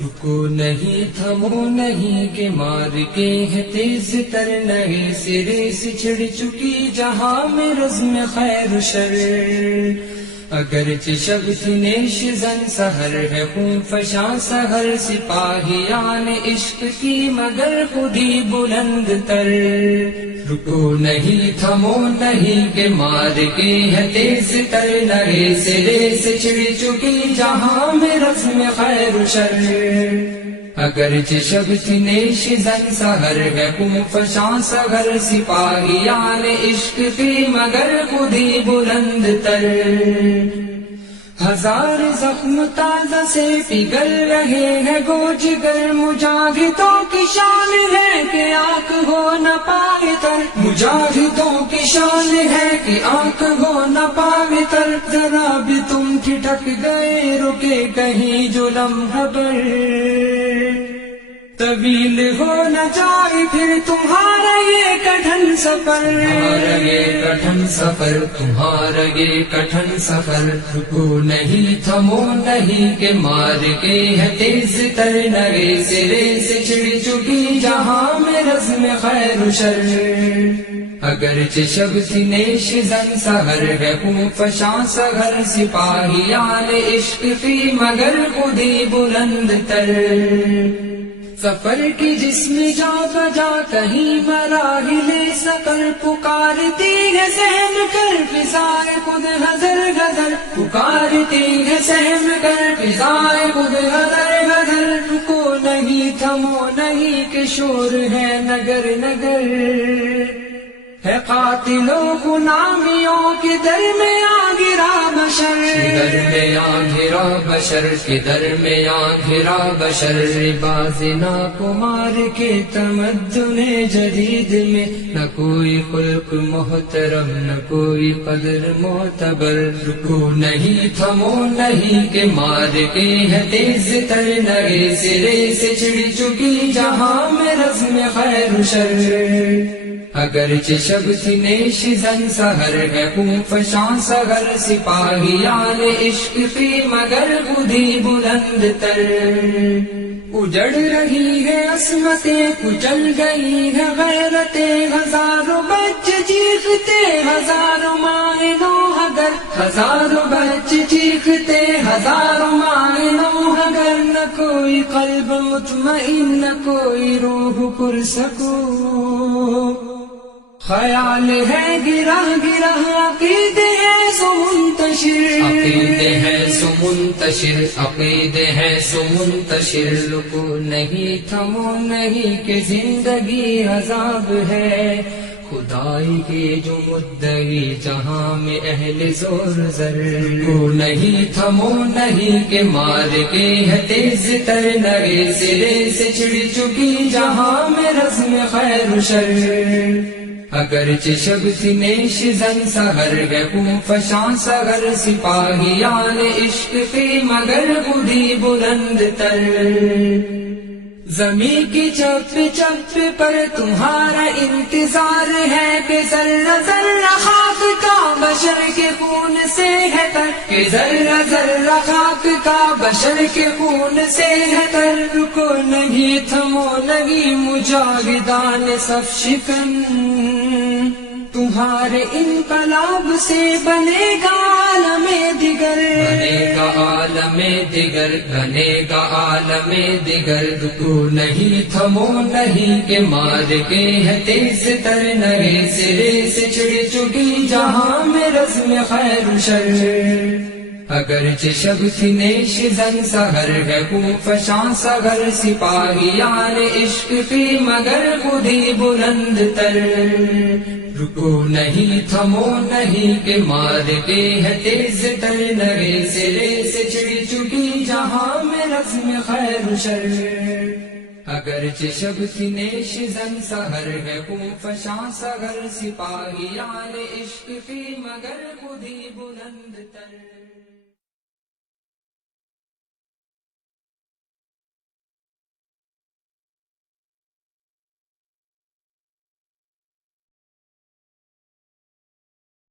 رکو نہیں تھمو نہیں کہ مار کے ہے تیز تر نئے سرے سے چھڑ چکی جہاں میں رزم خیر و شر، اگرچہ شب تھی نیش زن سحر ہے خون فشاں سحر سپاہیان عشق کی مگر خودی بلند تر، رکو نہیں تھمو نہیں کہ مار کے ہے تیز تر نئے سرے سے چھڑ چکی جہاں میں رزم خیر و شر، اگرچہ شب تھی نیش زن سحر ہے خون فشاں سحر سپاہیان عشق کی مگر خودی بلند تر، ہزار زخم تازہ سے پگھل رہے ہیں گو جگر، مجاہدوں کی شان ہے کہ آنکھ ہو نہ پائے تر، مجاہدوں کی شان ہے کہ آنکھ ہو نہ پائے تر، ذرا بھی تم ٹھٹک گئے رکے کہیں جو لمحہ بھر، طویل ہو نہ جائے پھر تمہارا یہ کٹھن سفر، تمہارا یہ کٹھن سفر، تمہارا یہ کٹھن سفر، رکو نہیں تھمو نہیں کہ مار کے ہے تیز تر نئے سرے سے چھڑ چکی جہاں میں رزم خیر و شر، اگرچہ شب تھی نیش زن سحر ہے خون فشاں سحر سپاہیان عشق کی مگر خودی بلند تر، سفر کی جسم جا بجا کہیں مراحل سفر، پکارتی ہے سہم کر فضائے خود حضر غزل، پکارتی ہے سہم کر فضائے خود حضر غزل، رکو نہیں تھمو نہیں کہ شور ہے نگر نگر، ہے قاتلوں غلامیوں کے درمیان گرا بشر، درمیان گرا بشر کے درمیان گرا بشر، بازنا کو مار کے تمدن جدید میں نہ کوئی خلق محترم نہ کوئی قدر معتبر، رکو نہیں تھمو نہیں کہ مار کے ہے تیز تر نئے سرے سے چھڑ چکی جہاں میں رزم خیر و شر، اگرچہ شب تھی نیش زن سحر ہے خون فشاں سحر سپاہیان عشق کی مگر خودی بلند تر، اجڑ رہی ہے عصمتیں کچل گئی ہے غیرتیں، ہزاروں بچے چیختے ہزاروں مائیں نوحگر، ہزاروں بچے چیختے ہزاروں مائیں نوحگر، نہ کوئی قلب مطمئن نہ کوئی روح پرسکون، خیال ہے گرہ گرہ عقیدے ہے سو منتشر، عقیدے ہے سو منتشر، عقیدے ہے سو منتشر، رکو نہیں تھمو نہیں کہ زندگی عذاب ہے، خدائی کے جو مدعی جہاں میں اہل زور زر، رکو نہیں تھمو نہیں کہ مار کے ہے تیز تر نئے سرے سے چھڑ چکی جہاں میں رزم خیر و شر، اگرچہ شب تھی نیش زن سحر ہے خون فشاں سحر سپاہیان عشق کی مگر خودی بلند تر، زمین کی چپ چپ پر تمہارا انتظار ہے کہ ذرہ ذرہ خاک کا بشر کے خون سے ہے تر، کہ ذرہ ذرہ خاک کا بشر کے خون سے ہے تر، رکو نہیں تھمو نہیں مجاہدان صف شکن، تمہارے انقلاب سے بنے گا عالم دیگر، بنے گا عالم دیگر، بنے گا عالم دیگر، رکو نہیں تھمو نہیں کہ مار کے ہے تیز تر نئے سرے سے چھڑ چکی جہاں میں رزم خیر و شر، اگرچہ شب تھی نیش زن سحر ہے خون فشاں سحر سپاہیان عشق کی مگر خودی بلند تر، رکو نہیں تھمو نہیں کہ مار کے ہے تیز تر نئے سرے سے چھڑ چکی جہاں میں رزم خیر و شر، اگرچہ شب تھی نیش زن سحر ہے خون فشاں سحر سپاہیان عشق کی مگر خودی بلند تر۔